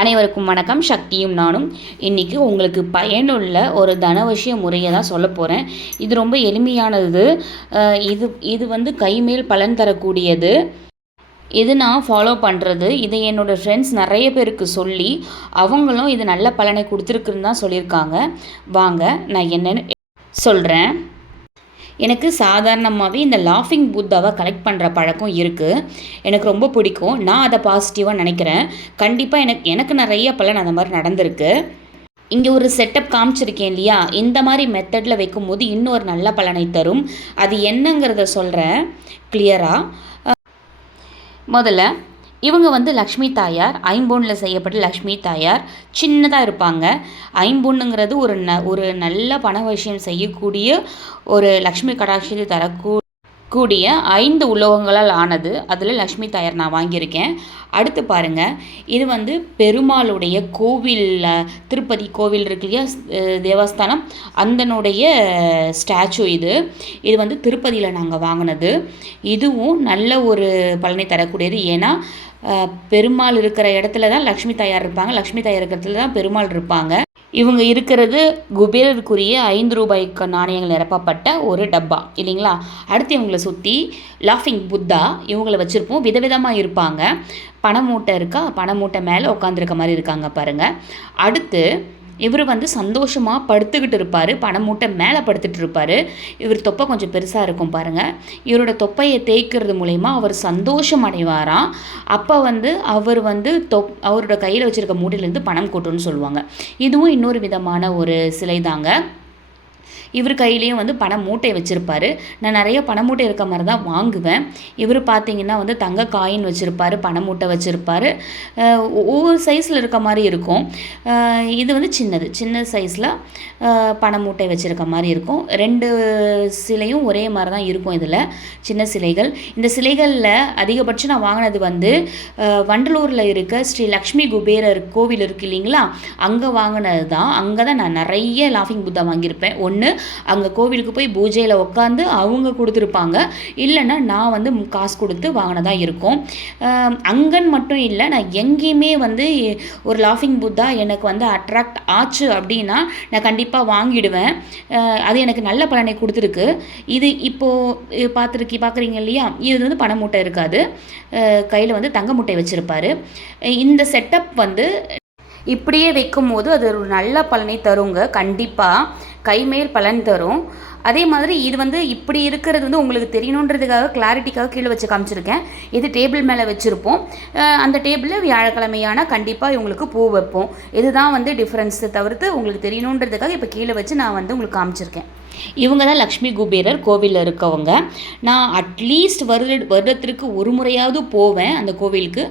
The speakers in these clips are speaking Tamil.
அனைவருக்கும் வணக்கம். சக்தியும் நானும் இன்றைக்கி உங்களுக்கு பயனுள்ள ஒரு தனவசிய முறையை தான் சொல்ல போகிறேன் இது ரொம்ப எளிமையானது. இது இது வந்து கைமேல் பலன் தரக்கூடியது. இது நான் ஃபாலோ பண்ணுறது இதை என்னோடய ஃப்ரெண்ட்ஸ் நிறைய பேருக்கு சொல்லி அவங்களும் இது நல்ல பலனை கொடுத்துருக்குன்னு தான் சொல்லியிருக்காங்க. வாங்க நான் என்னென்னு சொல்கிறேன் எனக்கு சாதாரணமாகவே இந்த லாஃபிங் புத்தாவை கலெக்ட் பண்ணுற பழக்கம் இருக்குது எனக்கு ரொம்ப பிடிக்கும். நான் அதை பாசிட்டிவாக நினைக்கிறேன். கண்டிப்பாக எனக்கு எனக்கு நிறைய பலன் அந்த மாதிரி நடந்திருக்கு. இங்கே ஒரு செட்டப் காமிச்சிருக்கேன் இல்லையா? இந்த மாதிரி மெத்தடில் வைக்கும்போது இன்னொரு நல்ல பலனை தரும். அது என்னங்கிறத சொல்கிறேன் கிளியராக முதல்ல இவங்க வந்து லக்ஷ்மி தாயார் ஐம்பொன்னில் செய்யப்பட்ட லக்ஷ்மி தாயார். சின்னதாக இருப்பாங்க. ஐம்பொன்னுங்கிறது ஒரு ந ஒரு நல்ல பண விஷயம் செய்யக்கூடிய ஒரு லக்ஷ்மி கடாட்சத்தை தரக்கூடிய கூடிய ஐந்து உலோகங்களால் ஆனது. அதில் லக்ஷ்மி தாயார் நான் வாங்கியிருக்கேன். அடுத்து பாருங்கள் இது வந்து பெருமாளுடைய கோவில் திருப்பதி கோவில் இருக்கு இல்லையா? தேவஸ்தானம். அந்தனுடைய ஸ்டாச்சு இது. இது வந்து திருப்பதியில் நாங்கள் வாங்கினது. இதுவும் நல்ல ஒரு பலனை தரக்கூடியது. ஏன்னா பெருமாள் இருக்கிற இடத்துல தான் லக்ஷ்மி தாயார் இருப்பாங்க. லக்ஷ்மி தாயார் இருக்கிற இடத்துல தான் பெருமாள் இருப்பாங்க. இவங்க இருக்கிறது குபேரருக்குரிய ஐந்து ரூபாய்க்கு நாணயங்கள் நிரப்பப்பட்ட ஒரு டப்பா இல்லைங்களா? அடுத்து இவங்களை சுற்றி லாஃபிங் புத்தா இவங்களை வச்சுருப்போம். விதவிதமாக இருப்பாங்க. பணமூட்டை இருக்கா? பணமூட்டை மேலே உட்காந்துருக்க மாதிரி இருக்காங்க பாருங்கள் அடுத்து இவர் வந்து சந்தோஷமாக படுத்துக்கிட்டு இருப்பார் பணமூட்டை மேலே படுத்துட்டு இருப்பார். இவர் தொப்பை கொஞ்சம் பெருசாக இருக்கும் பாருங்கள் இவரோட தொப்பையை தேய்க்கிறது மூலயமா அவர் சந்தோஷம் அடைவாராம். அப்போ வந்து அவர் வந்து தொப் அவரோட கையில் வச்சுருக்க மூட்டையிலேருந்து பணம் கொட்டுன்னு சொல்லுவாங்க. இதுவும் இன்னொரு விதமான ஒரு சிலை தாங்க. இவர் கையிலையும் வந்து பண மூட்டை வச்சுருப்பாரு. நான் நிறைய பண மூட்டை இருக்க மாதிரி தான் வாங்குவேன். இவர் பார்த்தீங்கன்னா வந்து தங்க காயின் வச்சுருப்பார் பண மூட்டை வச்சுருப்பாரு. ஒவ்வொரு சைஸில் இருக்க மாதிரி இருக்கும். இது வந்து சின்னது. சின்ன சைஸில் பண மூட்டை வச்சுருக்க மாதிரி இருக்கும். ரெண்டு சிலையும் ஒரே மாதிரி தான் இருக்கும் இதில் சின்ன சிலைகள். இந்த சிலைகளில் அதிகபட்சம் நான் வாங்கினது வந்து வண்டலூரில் இருக்க ஸ்ரீ லக்ஷ்மி குபேரர் கோவில் இருக்கு இல்லைங்களா? அங்கே வாங்கினது தான். அங்கே தான் நான் நிறைய லாஃபிங் புத்தா வாங்கியிருப்பேன். ஒன்று அங்கே கோவிலுக்கு போய் பூஜையில் உட்காந்து அவங்க கொடுத்துருப்பாங்க. இல்லைன்னா நான் வந்து காசு கொடுத்து வாங்கினதாக இருக்கும். அங்கன் அங்கன்னு மட்டும் இல்லை நான் எங்கேயுமே வந்து ஒரு லாஃபிங் புத்தா எனக்கு வந்து அட்ராக்ட் ஆச்சு அப்படின்னா நான் கண்டிப்பாக வாங்கிடுவேன். அது எனக்கு நல்ல பலனை கொடுத்துருக்கு. இது இப்போது பார்த்துருக்கி பார்க்குறீங்க இல்லையா? இது வந்து பண மூட்டை இருக்காது. கையில் வந்து தங்க மூட்டை வச்சுருப்பாரு. இந்த செட்டப் வந்து இப்படியே வைக்கும்போது அது ஒரு நல்ல பலனை தருங்க. கண்டிப்பாக கைமேல் பலன் தரும். அதே மாதிரி இது வந்து இப்படி இருக்கிறது வந்து உங்களுக்கு தெரியணுன்றதுக்காக கிளாரிட்டிக்காக கீழே வச்சு காமிச்சிருக்கேன். இது டேபிள் மேலே வச்சுருப்போம். அந்த டேபிளில் வியாழக்கிழமையானா கண்டிப்பாக இவங்களுக்கு பூ வைப்போம். இதுதான் வந்து டிஃப்ரென்ஸை தவிர்த்து உங்களுக்கு தெரியணுன்றதுக்காக இப்போ கீழே வச்சு நான் வந்து உங்களுக்கு காமிச்சிருக்கேன். இவங்க தான் லக்ஷ்மி குபேரர் கோவிலில் இருக்கவங்க. நான் அட்லீஸ்ட் வருட வருடத்திற்கு ஒரு முறையாவது போவேன் அந்த கோவிலுக்கு.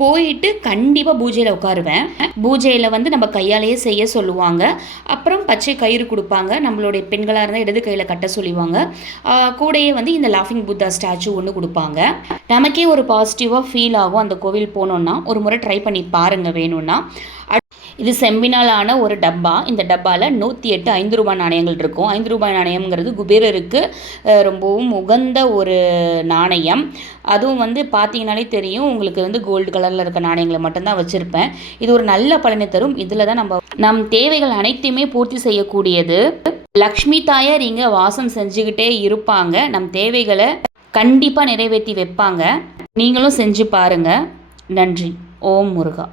போயிட்டு கண்டிப்பாக பூஜையில் உட்காருவேன். பூஜையில் வந்து நம்ம கையாலேயே செய்ய சொல்லுவாங்க. அப்புறம் பச்சை கயிறு கொடுப்பாங்க. நம்மளுடைய பெண்களாக இருந்தால் இடது கையில் கட்ட சொல்லுவாங்க. கூடையே கூடயே வந்து இந்த லாஃபிங் புத்தா ஸ்டாச்சு ஒன்று கொடுப்பாங்க. நமக்கே ஒரு பாசிட்டிவாக ஃபீல் ஆகும். அந்த கோவில் போனோன்னா ஒரு முறை ட்ரை பண்ணி பாருங்கள் வேணும்னா. இது செம்பினாலான ஒரு டப்பா. இந்த டப்பாவில் நூற்றி எட்டு ஐந்து ரூபாய் நாணயங்கள் இருக்கும். ஐந்து ரூபாய் நாணயம்ங்கிறது குபேரருக்கு ரொம்பவும் உகந்த ஒரு நாணயம். அதுவும் வந்து பார்த்தீங்கனாலே தெரியும் உங்களுக்கு வந்து கோல்டு கலரில் இருக்க நாணயங்களை மட்டும்தான் வச்சுருப்பேன். இது ஒரு நல்ல பலனை தரும். இதில் தான் நம்ம நம் தேவைகள் அனைத்தையுமே பூர்த்தி செய்யக்கூடியது. லக்ஷ்மி தாயார் இங்கே வாசம் செஞ்சுக்கிட்டே இருப்பாங்க. நம் தேவைகளை கண்டிப்பாக நிறைவேற்றி வைப்பாங்க. நீங்களும் செஞ்சு பாருங்கள் நன்றி. ஓம் முருகா.